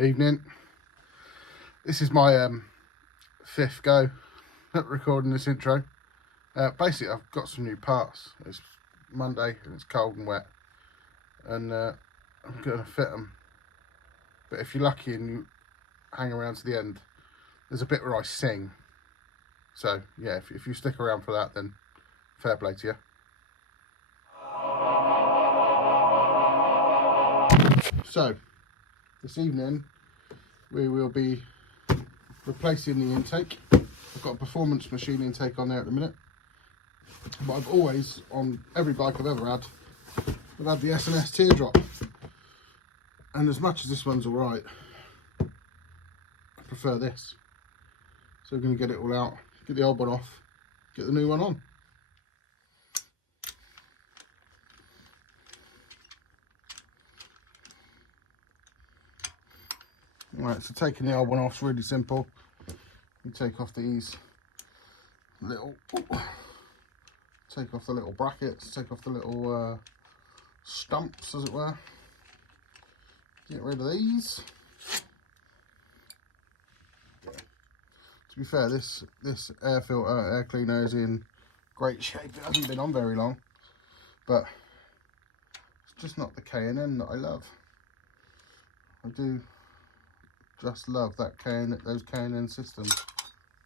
Evening. This is my fifth go at recording this intro. Basically, I've got some new parts. It's Monday and it's cold and wet, and I'm going to fit them. But if you're lucky and you hang around to the end, there's a bit where I sing. So yeah, if you stick around for that, then fair play to you. So this evening we will be replacing the intake. I've got a performance machine intake on there at the minute, but I've always, on every bike I've ever had, I've had the S&S teardrop, and as much as this one's alright, I prefer this. So we're going to get it all out, get the old one off, get the new one on. Right, so taking the old one off is really simple. You take off these little, take off the little brackets, take off the little stumps, as it were. Get rid of these. To be fair, this air filter, air cleaner is in great shape. It hasn't been on very long, but it's just not the K&N that I love. I do just love that those K&N systems.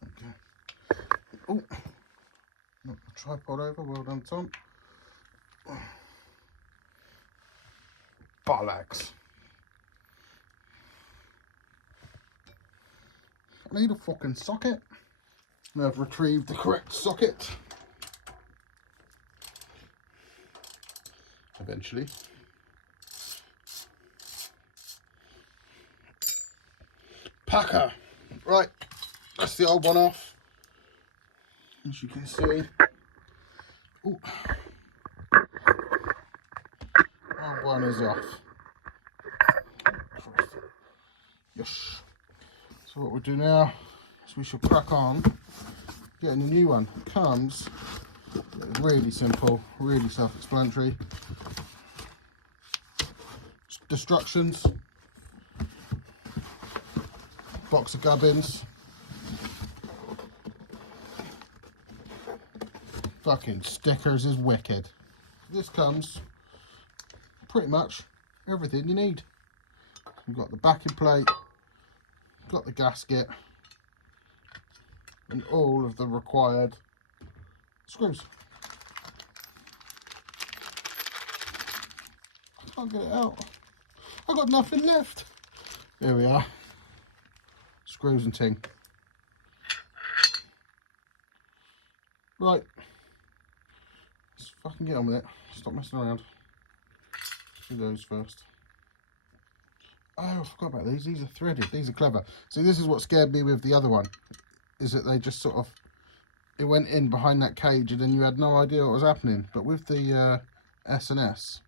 Okay. Oh, knock the tripod over. Well done, Tom. Bollocks. I need a fucking socket. And I've retrieved the correct socket. Eventually. Packer. Right, that's the old one off. As you can see. Ooh. Old one is off. Yes. So what we'll do now is we shall crack on getting the new one. It comes really simple, really self-explanatory. Instructions, box of gubbins, fucking stickers is wicked. This comes pretty much everything you need. You've got the backing plate, got the gasket, and all of the required screws. I can't get it out. I've got nothing left. There we are. Screws and ting. Right. Let's fucking get on with it. Stop messing around. Let's do those first. Oh, I forgot about these. These are threaded. These are clever. See, this is what scared me with the other one. Is that they just sort of, it went in behind that cage and then you had no idea what was happening. But with the S&S,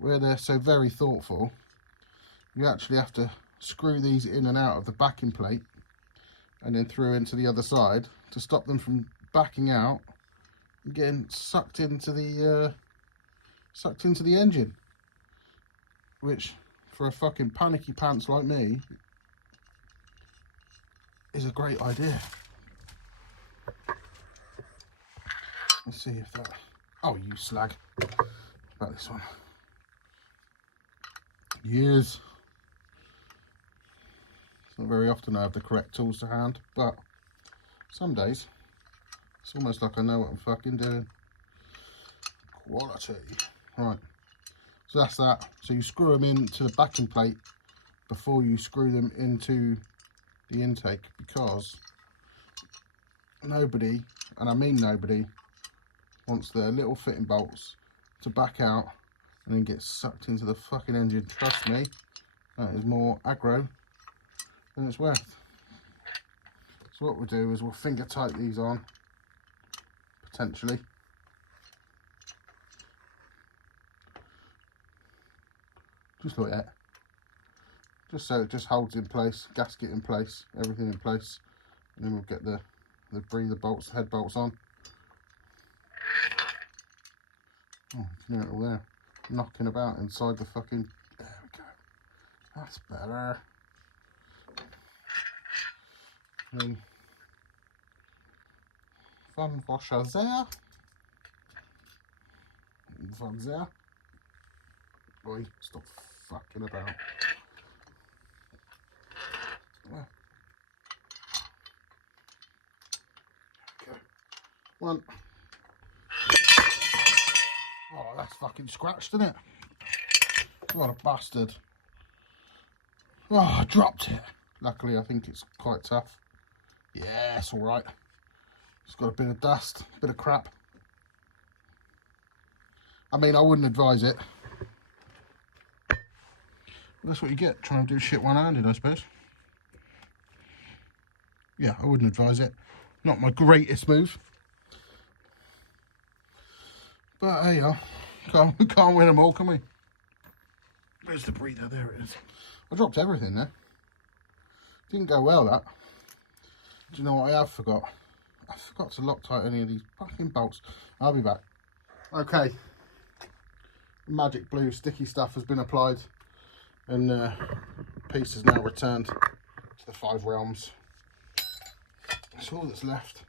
where they're so very thoughtful, you actually have to screw these in and out of the backing plate and then through into the other side to stop them from backing out and getting sucked into the engine, which for a fucking panicky pants like me is a great idea. Let's see if that, oh you slag, about this one. Years. It's not very often I have the correct tools to hand, but some days it's almost like I know what I'm fucking doing. Quality. Right, so that's that. So you screw them into the backing plate before you screw them into the intake, because nobody, and I mean nobody, wants their little fitting bolts to back out and then get sucked into the fucking engine. Trust me, that is more aggro than it's worth. So what we'll do is we'll finger tight these on, potentially. Just like that. Just so it just holds in place, gasket in place, everything in place. And then we'll get the breather bolts, head bolts on. Oh, you can hear it all there, knocking about inside the fucking, there we go. That's better. Van Voschazer. Van there. Boy, stop fucking about. Yeah. Okay. One. Oh, that's fucking scratched, isn't it? What a bastard. Oh, I dropped it. Luckily, I think it's quite tough. Yeah, it's alright. It's got a bit of dust, a bit of crap. I mean, I wouldn't advise it. But that's what you get, trying to do shit one-handed, I suppose. Yeah, I wouldn't advise it. Not my greatest move. But hey, we can't win them all, can we? Where's the breather? There it is. I dropped everything there. Didn't go well, that. Do you know what I have forgot? I forgot to Loctite any of these fucking bolts. I'll be back. Okay. Magic blue sticky stuff has been applied. And the piece is now returned to the 5 realms. That's all that's left.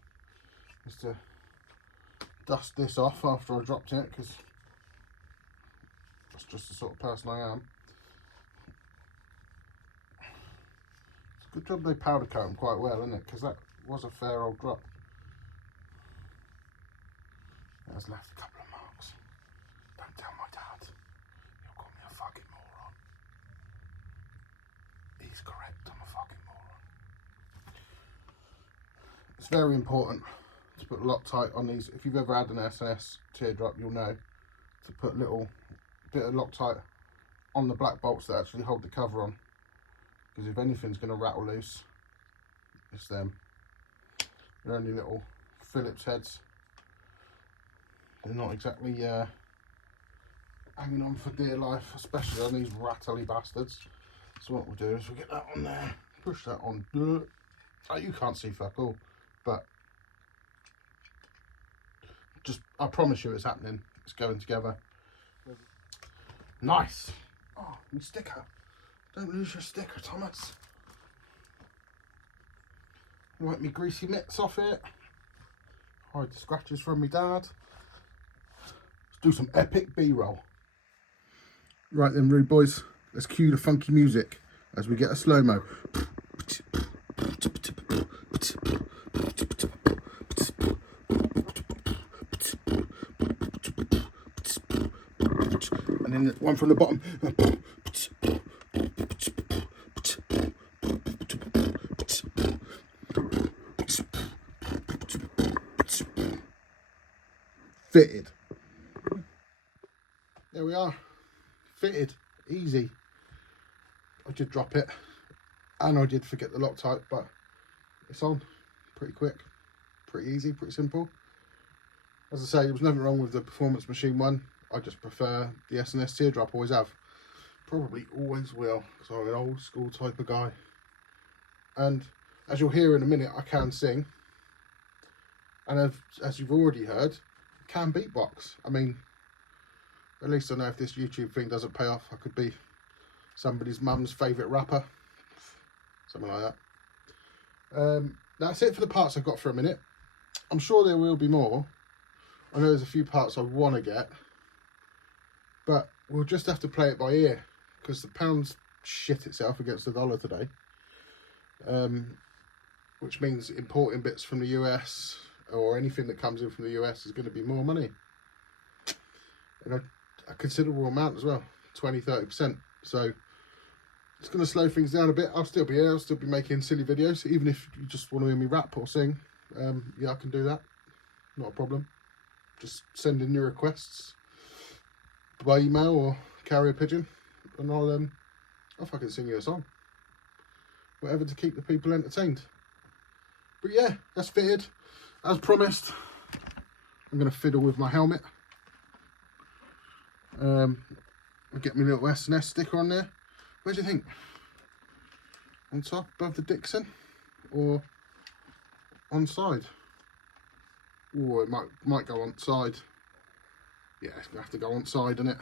Is to dust this off after I dropped it, because that's just the sort of person I am. It's a good job they powder coat them quite well, isn't it? Because that was a fair old drop. It has left a couple of marks. Don't tell my dad. He'll call me a fucking moron. He's correct, I'm a fucking moron. It's very important to put Loctite on these. If you've ever had an S&S teardrop, you'll know to put a little bit of Loctite on the black bolts that actually hold the cover on, because if anything's going to rattle loose, it's them. They're only little Phillips heads. They're not exactly hanging on for dear life, especially on these rattly bastards. So what we'll do is we'll get that on there, push that on. Oh, you can't see fuck all, but just, I promise you it's happening. It's going together. Nice. Oh, my sticker. Don't lose your sticker, Thomas. Wipe me greasy mitts off it. Hide the scratches from my dad. Let's do some epic B-roll. Right then, rude boys. Let's cue the funky music as we get a slow-mo. And then one from the bottom. Fitted. There we are. Fitted. Easy. I did drop it. And I did forget the Loctite, but it's on. Pretty quick. Pretty easy. Pretty simple. As I say, there was nothing wrong with the Performance Machine one. I just prefer the S&S teardrop. Always have. Probably always will. So I'm an old school type of guy. And as you'll hear in a minute, I can sing. And as you've already heard, I can beatbox. I mean, at least I know if this YouTube thing doesn't pay off, I could be somebody's mum's favourite rapper. Something like that. That's it for the parts I've got for a minute. I'm sure there will be more. I know there's a few parts I want to get. But we'll just have to play it by ear, because the pound's shit itself against the dollar today. Which means importing bits from the US or anything that comes in from the US is going to be more money. And a considerable amount as well, 20-30%. So it's going to slow things down a bit. I'll still be here, I'll still be making silly videos. Even if you just want to hear me rap or sing, yeah, I can do that. Not a problem. Just send in your requests by email or carrier pigeon, and I'll fucking sing you a song. Whatever to keep the people entertained. But yeah, that's fitted. As promised, I'm going to fiddle with my helmet. I'll get my little S&S sticker on there. Where do you think? On top, above the Dixon? Or on side? Oh, it might go on side. Yeah, it's going to have to go on side, isn't it?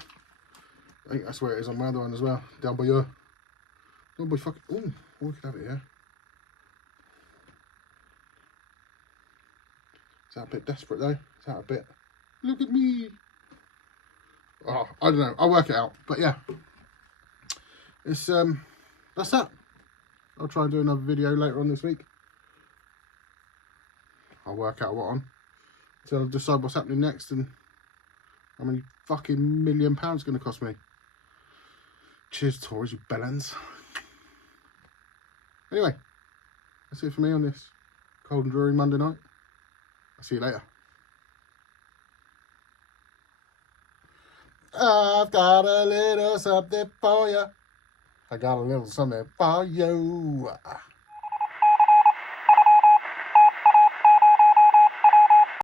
I think that's where it is on my other one as well. Down by your... Oh boy, fuck. Oh, we can have it here. Is that a bit desperate though? Is that a bit, look at me? Oh, I don't know, I'll work it out. But yeah, it's that's that. I'll try and do another video later on this week. I'll work out what on, until I decide what's happening next and how many fucking £1 million going to cost me. Cheers, Tories, you bellends. Anyway, that's it for me on this cold and dreary Monday night. I'll see you later. I've got a little something for you. I got a little something for you.